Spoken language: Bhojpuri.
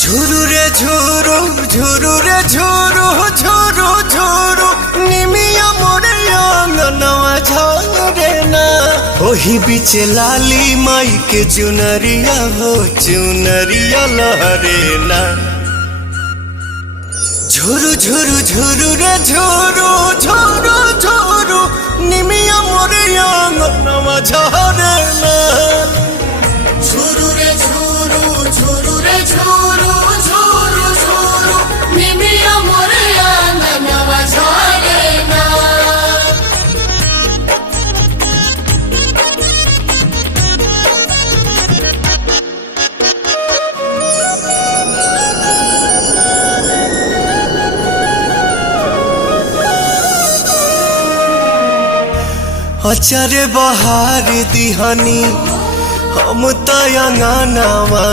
झुरु रे झुरु झुरु रे झुरु झुरु झुरु निमिया मोरे अंगनवा झरे ना। ओही बीचे लाली माई के चुनरिया हो चुनरिया लहरे ना। झुरु झुरु झुरु रे झुरु झुरु झुरु निमिया मोरे अंगनवा झरे ना। झुरु रे झुरु झुरु रे झुरु झुरु झुरु निमिया मोरे अंगनवा झरे ना। अचारे बहार दिहानी हम तयंगनवा